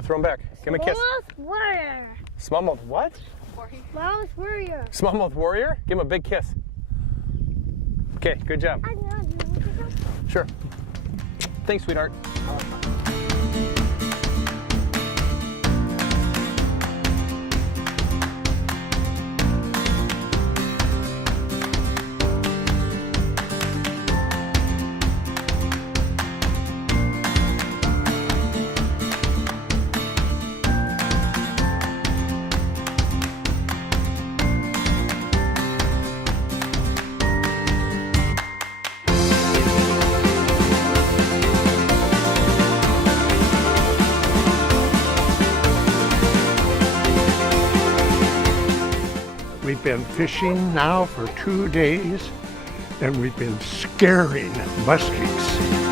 We'll throw him back. Give him a kiss. Smallmouth warrior. Smallmouth what? Smallmouth warrior. Smallmouth warrior? Give him a big kiss. Okay, good job. Sure. Thanks, sweetheart. We've been fishing now for 2 days, and we've been scaring muskies.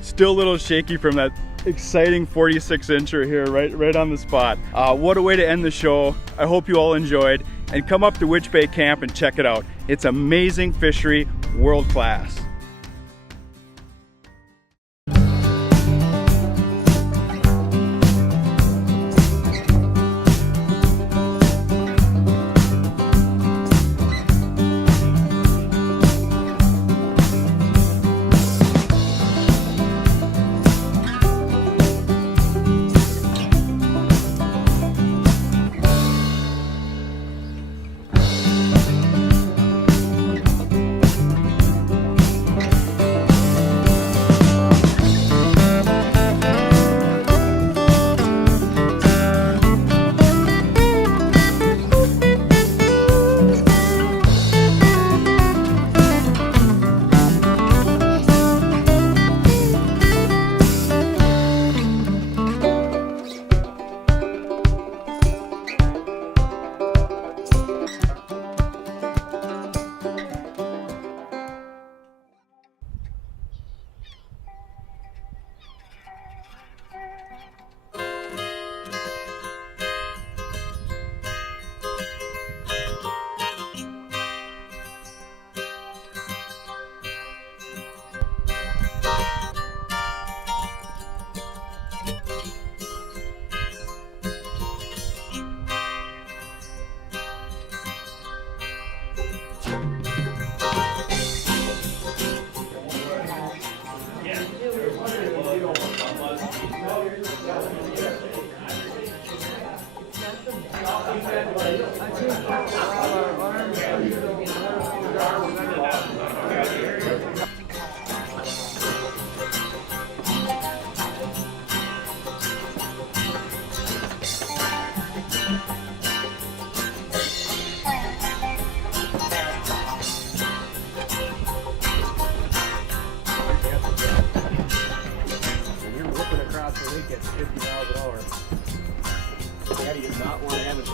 Still a little shaky from that exciting 46-incher here, right on the spot. What a way to end the show. I hope you all enjoyed, and come up to Witch Bay Camp and check it out. It's amazing fishery, world class. At 50 miles an hour. Daddy does not want to have it.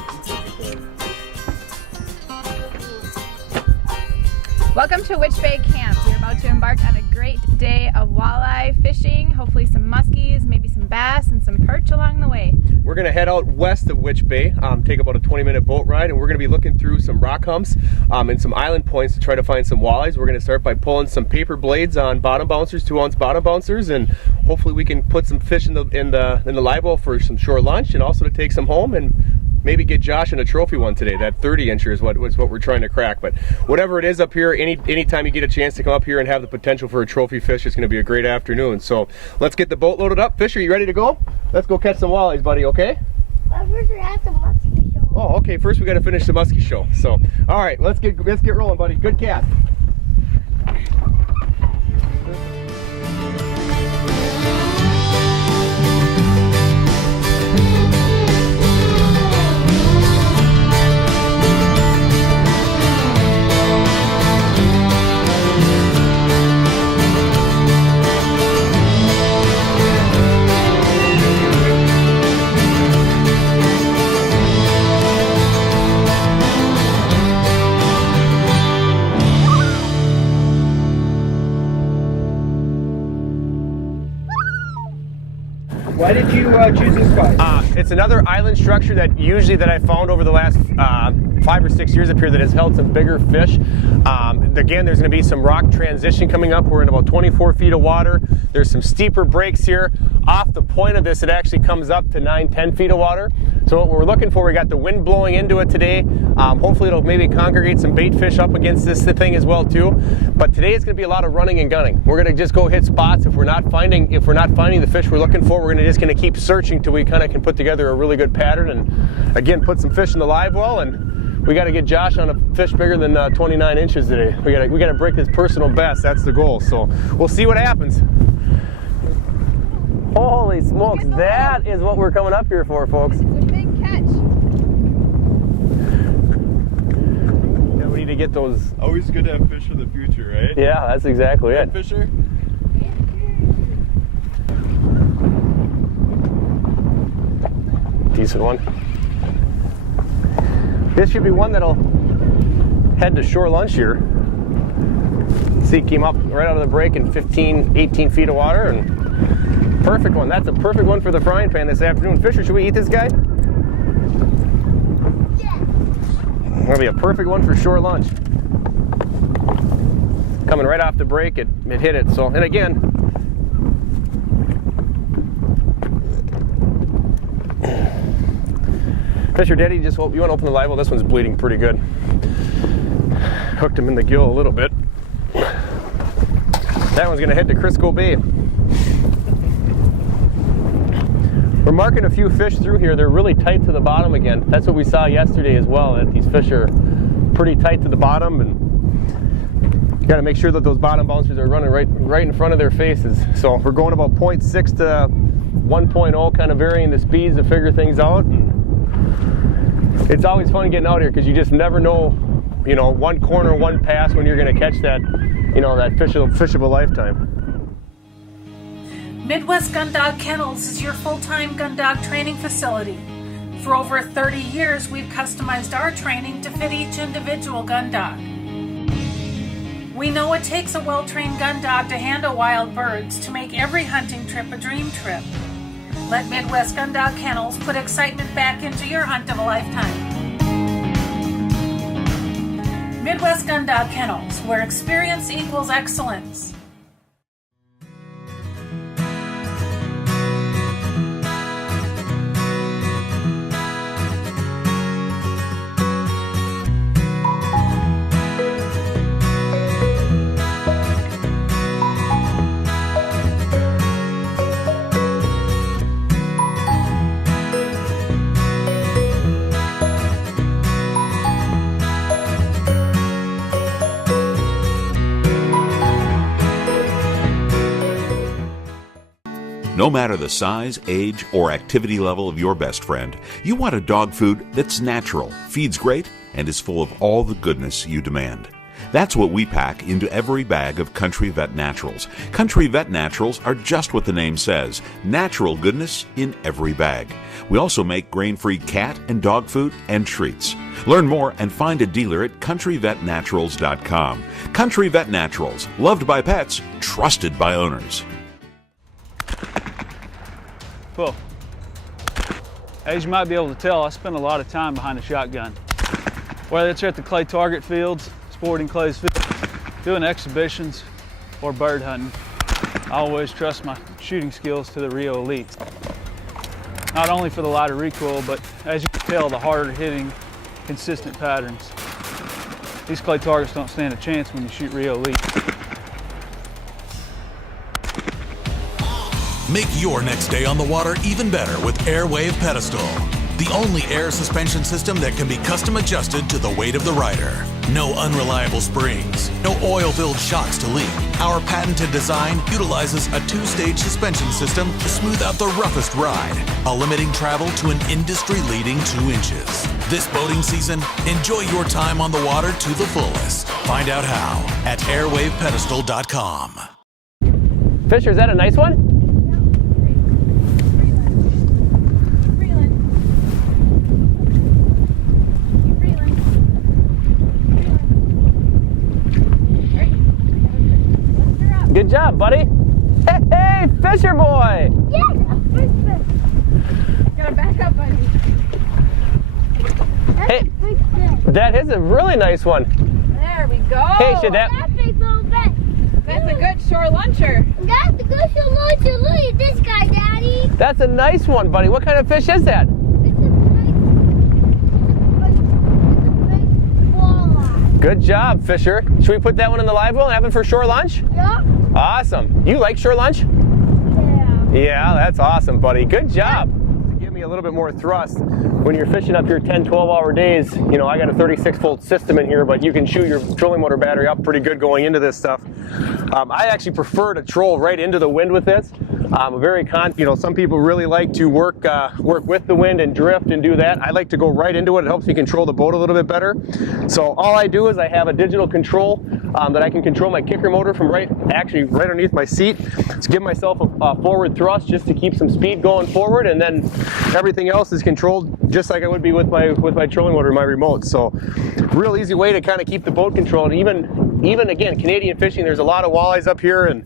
Welcome to Witch Bay Camp. We're about to embark on a great day of walleye fishing, hopefully some muskies, maybe some bass, and some perch along the way. We're going to head out west of Witch Bay, take about a 20-minute boat ride, and we're going to be looking through some rock humps and some island points to try to find some walleyes. We're going to start by pulling some paper blades on bottom bouncers, 2-ounce bottom bouncers, and hopefully we can put some fish in the live well for some shore lunch, and also to take some home and maybe get Josh in a trophy one today. That 30-incher is what we're trying to crack. But whatever it is up here, anytime you get a chance to come up here and have the potential for a trophy fish, it's going to be a great afternoon. So let's get the boat loaded up. Fish, are you ready to go? Let's go catch some walleyes, buddy, okay? But first we have the muskie show. Oh, okay. First we got to finish the muskie show. So, all right, let's get rolling, buddy. Good cast. Why did you choose this spot? It's another island structure that I found over the last 5 or 6 years up here that has held some bigger fish. Again, there's going to be some rock transition coming up. We're in about 24 feet of water. There's some steeper breaks here. Off the point of this, it actually comes up to 9-10 feet of water. So what we're looking for, we got the wind blowing into it today. Hopefully it'll maybe congregate some bait fish up against this thing as well too. But today it's going to be a lot of running and gunning. We're going to just go hit spots. If we're not finding the fish we're looking for, we're just going to keep searching till we kind of can put together a really good pattern and again put some fish in the live well. And we got to get Josh on a fish bigger than 29 inches today. We got to break his personal best. That's the goal. So we'll see what happens. Holy smokes, that is what we're coming up here for, folks. It's a big catch. Yeah, we need to get those. Always good to have fish for the future, right? Yeah, that's exactly it. Fisher? Decent one. This should be one that'll head to shore lunch here. See, came up right out of the break in 15, 18 feet of water, and perfect one. That's a perfect one for the frying pan this afternoon. Fisher, should we eat this guy? Yeah. That'll be a perfect one for shore lunch. Coming right off the break, it hit it. So, and again, Fisher, Daddy, you want to open the live well? This one's bleeding pretty good. Hooked him in the gill a little bit. That one's going to head to Crisco Bay. We're marking a few fish through here. They're really tight to the bottom again. That's what we saw yesterday as well, that these fish are pretty tight to the bottom, and you got to make sure that those bottom bouncers are running right in front of their faces. So we're going about 0.6 to 1.0, kind of varying the speeds to figure things out. And it's always fun getting out here because you just never know, one corner, one pass when you're going to catch that, that fish of a lifetime. Midwest Gun Dog Kennels is your full-time gun dog training facility. For over 30 years, we've customized our training to fit each individual gun dog. We know it takes a well-trained gun dog to handle wild birds to make every hunting trip a dream trip. Let Midwest Gun Dog Kennels put excitement back into your hunt of a lifetime. Midwest Gun Dog Kennels, where experience equals excellence. No matter the size, age, or activity level of your best friend, you want a dog food that's natural, feeds great, and is full of all the goodness you demand. That's what we pack into every bag of Country Vet Naturals. Country Vet Naturals are just what the name says, natural goodness in every bag. We also make grain-free cat and dog food and treats. Learn more and find a dealer at countryvetnaturals.com. Country Vet Naturals, loved by pets, trusted by owners. Well, as you might be able to tell, I spend a lot of time behind a shotgun. Whether it's at the clay target fields, sporting clays fields, doing exhibitions, or bird hunting, I always trust my shooting skills to the Rio Elites. Not only for the lighter recoil, but as you can tell, the harder hitting, consistent patterns. These clay targets don't stand a chance when you shoot Rio Elite. Make your next day on the water even better with Airwave Pedestal, the only air suspension system that can be custom adjusted to the weight of the rider. No unreliable springs, no oil-filled shocks to leak. Our patented design utilizes a two-stage suspension system to smooth out the roughest ride, while limiting travel to an industry-leading 2 inches. This boating season, enjoy your time on the water to the fullest. Find out how at airwavepedestal.com. Fisher, is that a nice one? Good job, buddy. Hey, Fisher boy. Yes, a fish. gotta back up, buddy. Hey, that is a really nice one. There we go. Hey, should that... That big little bit. That's a good shore luncher. That's the good shore luncher. Look at this guy, Daddy. That's a nice one, buddy. What kind of fish is that? It's a big walleye. Good job, Fisher. Should we put that one in the live well and have it for shore lunch? Yeah. Awesome. You like shore lunch? Yeah. Yeah, that's awesome, buddy. Good job. To give me a little bit more thrust, when you're fishing up here 10, 12-hour days, you know, I got a 36-volt system in here, but you can shoot your trolling motor battery up pretty good going into this stuff. I actually prefer to troll right into the wind with this. You know, some people really like to work with the wind and drift and do that. I like to go right into it. It helps me control the boat a little bit better. So all I do is I have a digital control that I can control my kicker motor from right underneath my seat. To give myself a forward thrust just to keep some speed going forward, and then everything else is controlled just like I would be with my trolling motor and my remote. So real easy way to kind of keep the boat controlled. Even again, Canadian fishing, there's a lot of walleyes up here, and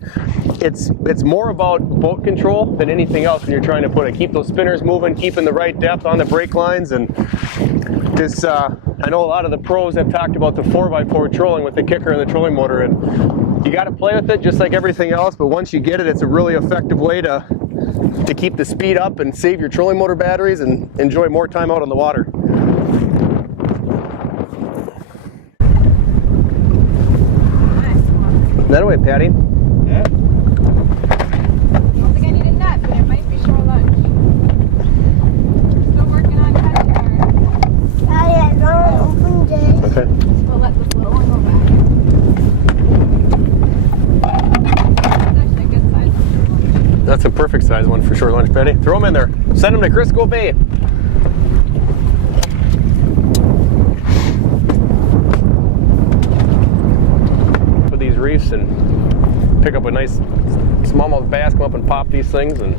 it's more about boat control than anything else when you're trying to keep those spinners moving, keeping the right depth on the brake lines. And this, I know a lot of the pros have talked about the 4x4 trolling with the kicker and the trolling motor, and you got to play with it just like everything else, but once you get it, it's a really effective way to keep the speed up and save your trolling motor batteries and enjoy more time out on the water. That way, Patty. I don't think I need a nut, but it might be shore lunch. Still working on catching our... Yeah, no open day. Okay. We'll let this little one go back. That's actually a good size for shore lunch. That's a perfect size one for shore lunch, Patty. Throw them in there. Send them to Crisco Bay. With these reefs and pick up a nice smallmouth bass, come up and pop these things, and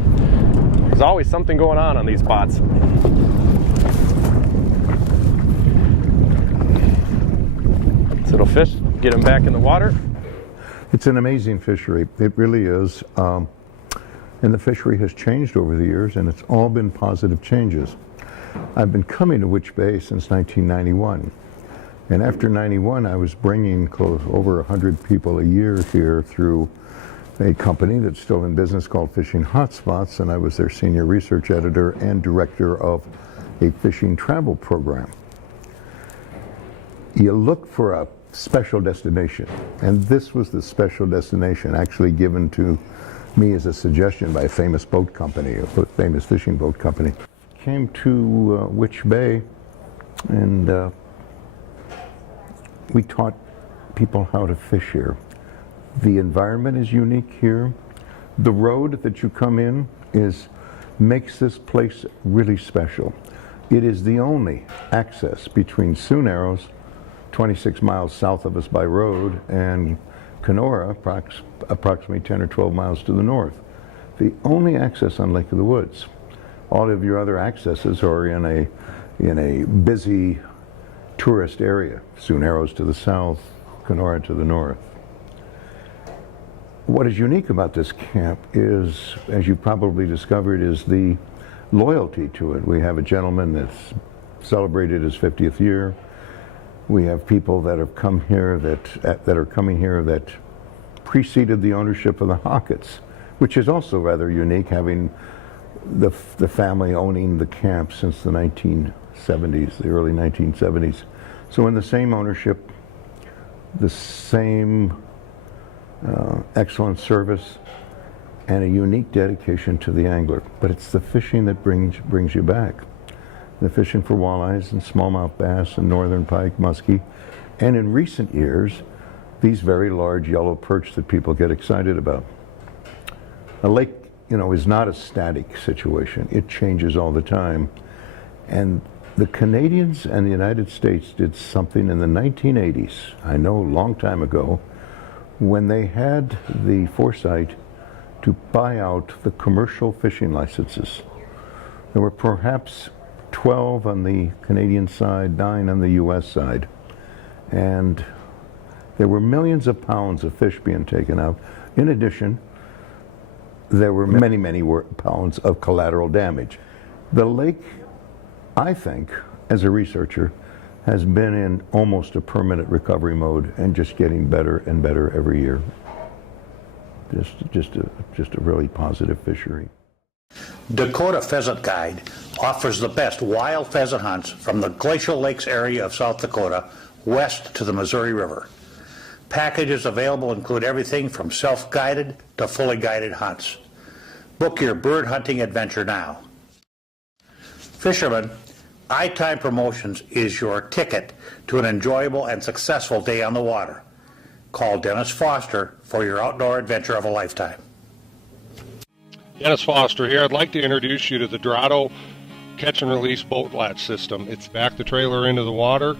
there's always something going on these spots. Little fish, get them back in the water. It's an amazing fishery. It really is. And the fishery has changed over the years, and it's all been positive changes. I've been coming to Witch Bay since 1991. And after 91, I was bringing over 100 people a year here through a company that's still in business called Fishing Hotspots, and I was their senior research editor and director of a fishing travel program. You look for a special destination, and this was the special destination actually given to me as a suggestion by a famous boat company, a famous fishing boat company. Came to Witch Bay, and we taught people how to fish here. The environment is unique here. The road that you come in makes this place really special. It is the only access between Sioux Narrows, 26 miles south of us by road, and Kenora, approximately 10 or 12 miles to the north. The only access on Lake of the Woods. All of your other accesses are in a busy tourist area. Sioux Narrows to the south, Kenora to the north. What is unique about this camp is, as you probably discovered, is the loyalty to it. We have a gentleman that's celebrated his 50th year. We have people that have come here that are coming here that preceded the ownership of the Hockett's, which is also rather unique, having the family owning the camp since the 1970s, the early 1970s. So in the same ownership, the same excellent service, and a unique dedication to the angler. But it's the fishing that brings you back. The fishing for walleyes and smallmouth bass and northern pike, muskie, and in recent years, these very large yellow perch that people get excited about. A lake, is not a static situation. It changes all the time. And the Canadians and the United States did something in the 1980s, I know a long time ago, when they had the foresight to buy out the commercial fishing licenses. There were perhaps 12 on the Canadian side, 9 on the US side. And there were millions of pounds of fish being taken out. In addition, there were many, many pounds of collateral damage. The lake, I think, as a researcher, has been in almost a permanent recovery mode and just getting better and better every year. Just a really positive fishery. Dakota Pheasant Guide offers the best wild pheasant hunts from the Glacial Lakes area of South Dakota west to the Missouri River. Packages available include everything from self-guided to fully guided hunts. Book your bird hunting adventure now. Fishermen, iTime Promotions is your ticket to an enjoyable and successful day on the water. Call Dennis Foster for your outdoor adventure of a lifetime. Dennis Foster here. I'd like to introduce you to the Dorado catch and release boat latch system. It's back the trailer into the water,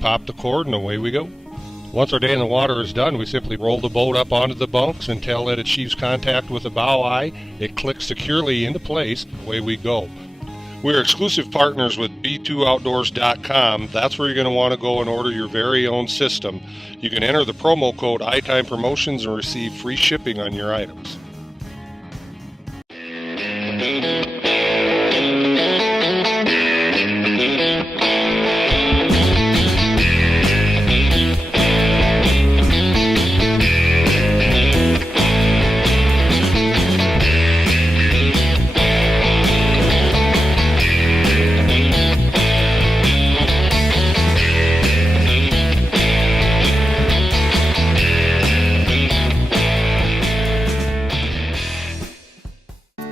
pop the cord, and away we go. Once our day in the water is done, we simply roll the boat up onto the bunks until it achieves contact with the bow eye. It clicks securely into place, away we go. We're exclusive partners with b2outdoors.com. That's where you're going to want to go and order your very own system. You can enter the promo code iTime Promotions and receive free shipping on your items.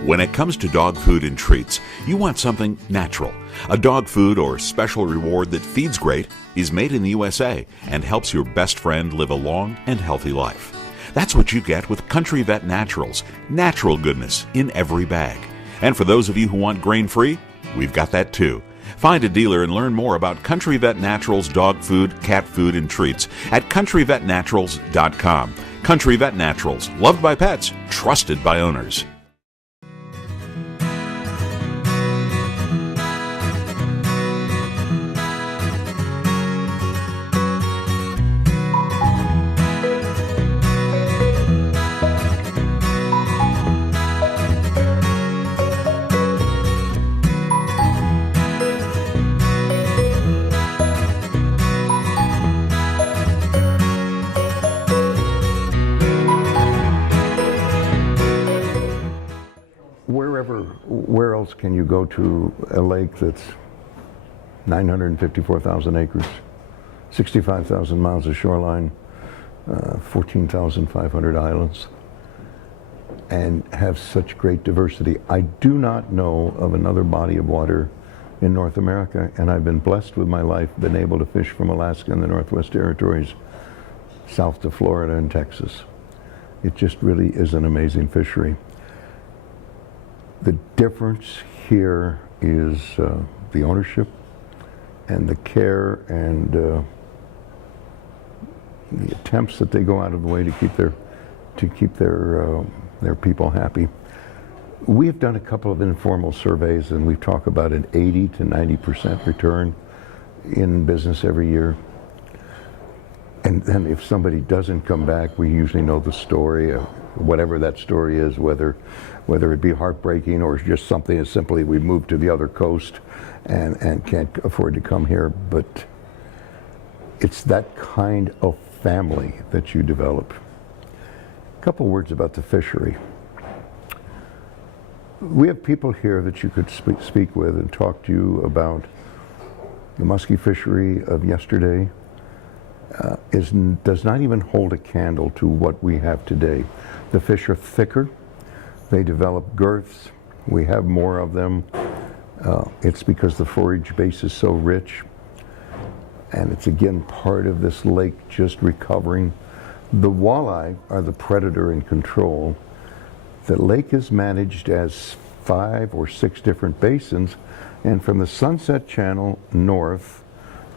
When it comes to dog food and treats, you want something natural. A dog food or special reward that feeds great, is made in the USA, and helps your best friend live a long and healthy life. That's what you get with Country Vet Naturals, natural goodness in every bag. And for those of you who want grain-free, we've got that too. Find a dealer and learn more about Country Vet Naturals dog food, cat food, and treats at countryvetnaturals.com. Country Vet Naturals, loved by pets, trusted by owners. Where else can you go to a lake that's 954,000 acres, 65,000 miles of shoreline, 14,500 islands, and have such great diversity? I do not know of another body of water in North America, and I've been blessed with my life, been able to fish from Alaska and the Northwest Territories, south to Florida and Texas. It just really is an amazing fishery. The difference here is the ownership and the care and the attempts that they go out of the way to keep their people happy. We've done a couple of informal surveys, and we've talked about an 80 to 90% return in business every year. And then if somebody doesn't come back, we usually know the story, whatever that story is, whether it be heartbreaking or just something as simply we moved to the other coast and can't afford to come here. But it's that kind of family that you develop. A couple words about the fishery. We have people here that you could speak with and talk to you about the muskie fishery of yesterday. Does not even hold a candle to what we have today. The fish are thicker, they develop girths, we have more of them. It's because the forage base is so rich, and it's again part of this lake just recovering. The walleye are the predator in control. The lake is managed as 5 or 6 different basins, and from the Sunset Channel north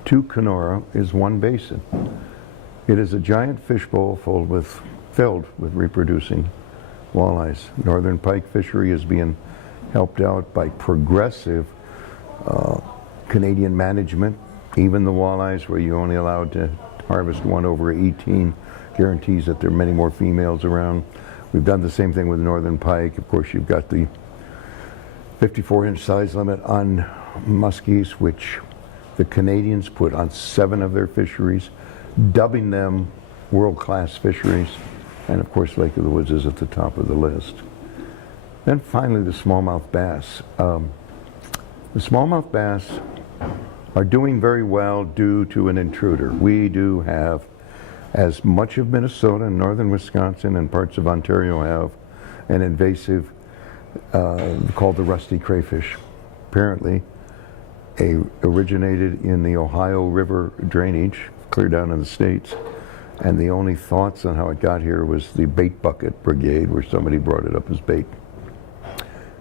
to Kenora is one basin. It is a giant fishbowl filled with reproducing walleyes. Northern pike fishery is being helped out by progressive Canadian management. Even the walleyes, where you're only allowed to harvest one over 18, guarantees that there are many more females around. We've done the same thing with northern pike. Of course, you've got the 54-inch size limit on muskies, which the Canadians put on 7 of their fisheries, dubbing them world-class fisheries. And of course, Lake of the Woods is at the top of the list. Then finally, the smallmouth bass. The smallmouth bass are doing very well due to an intruder. We do have, as much of Minnesota and northern Wisconsin and parts of Ontario have, an invasive called the rusty crayfish. Apparently, originated in the Ohio River drainage, clear down in the States, and the only thoughts on how it got here was the bait bucket brigade, where somebody brought it up as bait.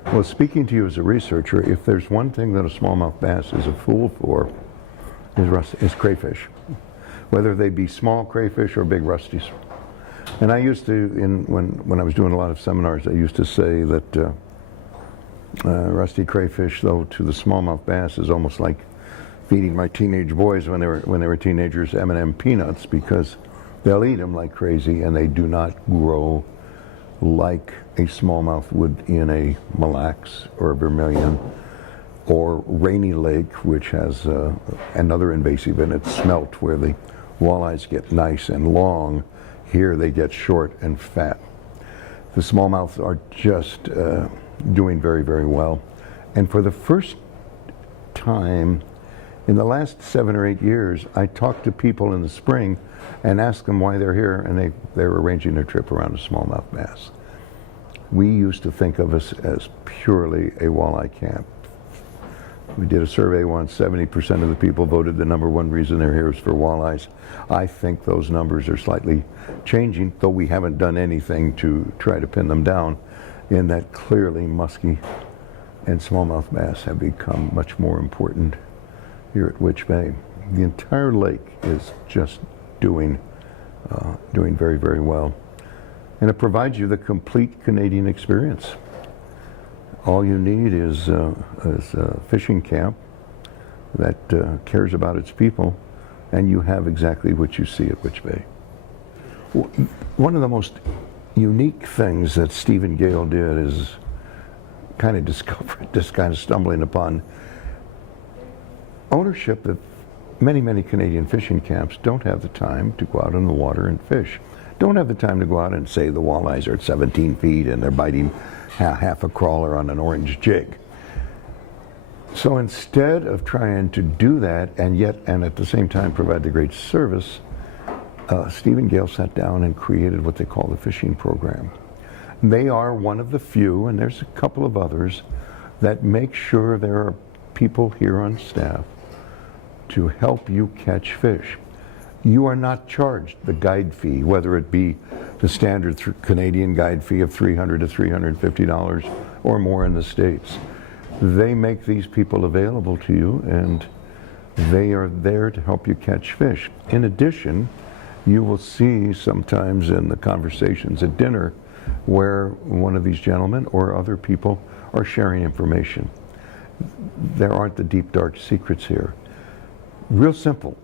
Well, speaking to you as a researcher, if there's one thing that a smallmouth bass is a fool for, is crayfish, whether they be small crayfish or big rusties. And I used to, when I was doing a lot of seminars, I used to say that rusty crayfish, though, to the smallmouth bass is almost like feeding my teenage boys when they were teenagers M&M peanuts, because they'll eat them like crazy and they do not grow like a smallmouth would in a Mille Lacs or a Vermilion or Rainy Lake, which has another invasive in it, smelt, where the walleyes get nice and long. Here they get short and fat. The smallmouths are just doing very, very well. And for the first time in the last 7 or 8 years, I talked to people in the spring and asked them why they're here, and they're arranging their trip around a smallmouth bass. We used to think of us as purely a walleye camp. We did a survey once, 70% of the people voted the #1 reason they're here is for walleyes. I think those numbers are slightly changing, though we haven't done anything to try to pin them down, in that clearly muskie and smallmouth bass have become much more important here at Witch Bay. The entire lake is just doing very, very well. And it provides you the complete Canadian experience. All you need is a fishing camp that cares about its people, and you have exactly what you see at Witch Bay. One of the most unique things that Stephen Gale did is kind of stumbling upon ownership that many, many Canadian fishing camps don't have the time to go out in the water and fish. Don't have the time to go out and say the walleyes are at 17 feet and they're biting half a crawler on an orange jig. So instead of trying to do that and at the same time provide the great service, Stephen Gale sat down and created what they call the fishing program. They are one of the few, and there's a couple of others, that make sure there are people here on staff to help you catch fish. You are not charged the guide fee, whether it be the standard Canadian guide fee of $300 to $350 or more in the States. They make these people available to you, and they are there to help you catch fish. In addition, you will see sometimes in the conversations at dinner where one of these gentlemen or other people are sharing information. There aren't the deep, dark secrets here. Real simple.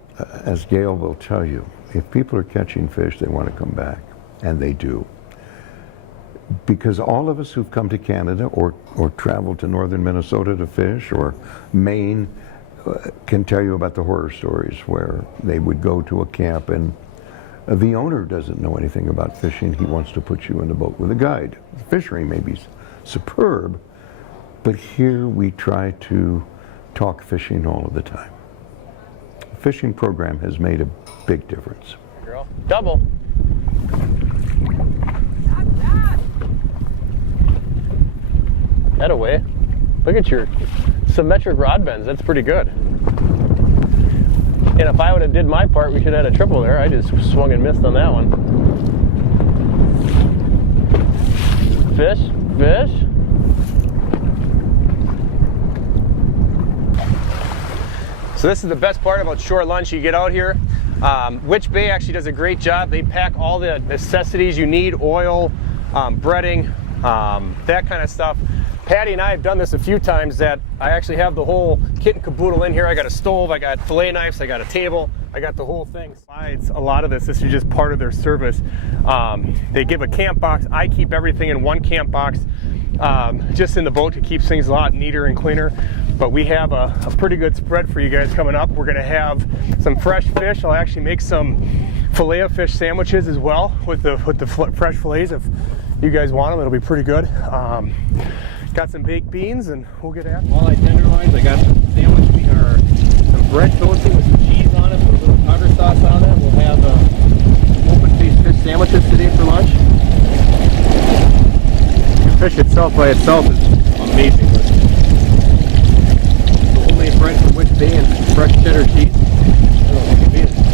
As Gail will tell you, if people are catching fish, they want to come back, and they do. Because all of us who've come to Canada or traveled to northern Minnesota to fish, or Maine, can tell you about the horror stories where they would go to a camp and the owner doesn't know anything about fishing. He wants to put you in the boat with a guide. The fishery may be superb, but here we try to talk fishing all of the time. Fishing program has made a big difference. Girl. Double. That away. Look at your symmetric rod bends. That's pretty good. And if I would have did my part, we should have had a triple there. I just swung and missed on that one. Fish, fish. So this is the best part about short lunch. You get out here. Witch Bay actually does a great job. They pack all the necessities you need, oil, breading, that kind of stuff. Patty and I have done this a few times, that I actually have the whole kit and caboodle in here. I got a stove, I got fillet knives, I got a table, I got the whole thing. Besides a lot of this is just part of their service. They give a camp box. I keep everything in one camp box. just in the boat to keep things a lot neater and cleaner. But we have a pretty good spread for you guys coming up. We're gonna have some fresh fish. I'll actually make some fillet of fish sandwiches as well with the fresh fillets. If you guys want them, it'll be pretty good. Got some baked beans, and we'll get at it. Walleye tenderloins. I got some sandwich meat or some bread toasting with some cheese on it, with a little tartar sauce on it. We'll have open-faced fish sandwiches today for lunch. The fish itself by itself is amazing. But the homemade bread from Witch Bay and fresh cheddar cheese. Oh, it's amazing.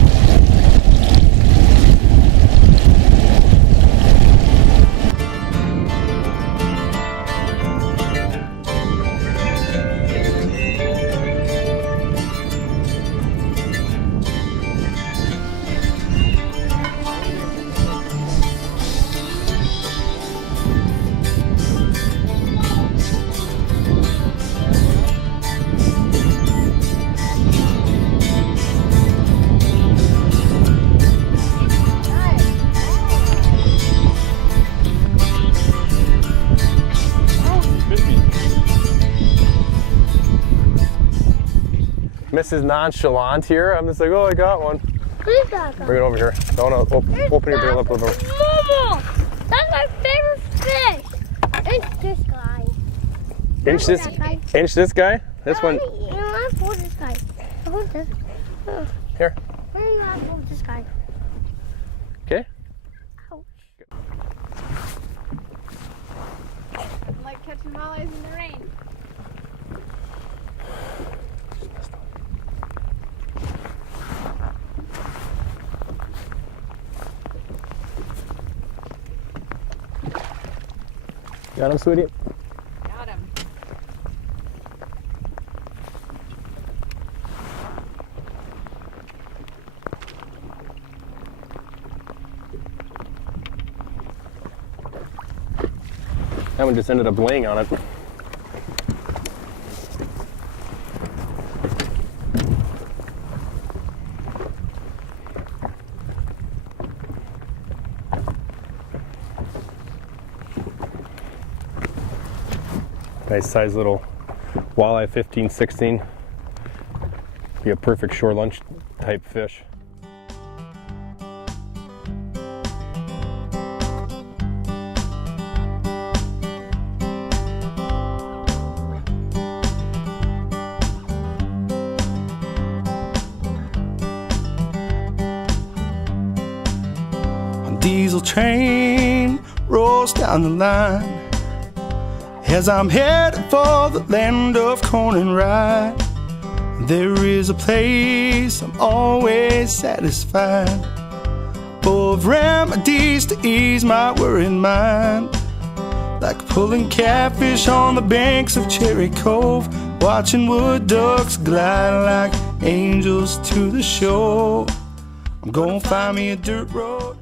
Mrs. Nonchalant here. I'm just like, oh, I got one. Who's that guy? Bring it over here. Don't open your bill up a little. Momo! That's my favorite fish. It's this guy. Inch this guy? This one. You want to hold this guy. Hold this. Here. Where do you want to hold this guy? Okay. Ouch. Like catching walleyes in the rain. Got him, sweetie? Got him. That one just ended up laying on it. Nice size little walleye, 15, 16. Be a perfect shore lunch type fish. A diesel train rolls down the line as I'm headed for the land of corn and rye. There is a place I'm always satisfied, full of remedies to ease my worried mind, like pulling catfish on the banks of Cherry Cove, watching wood ducks glide like angels to the shore. I'm gonna find me a dirt road.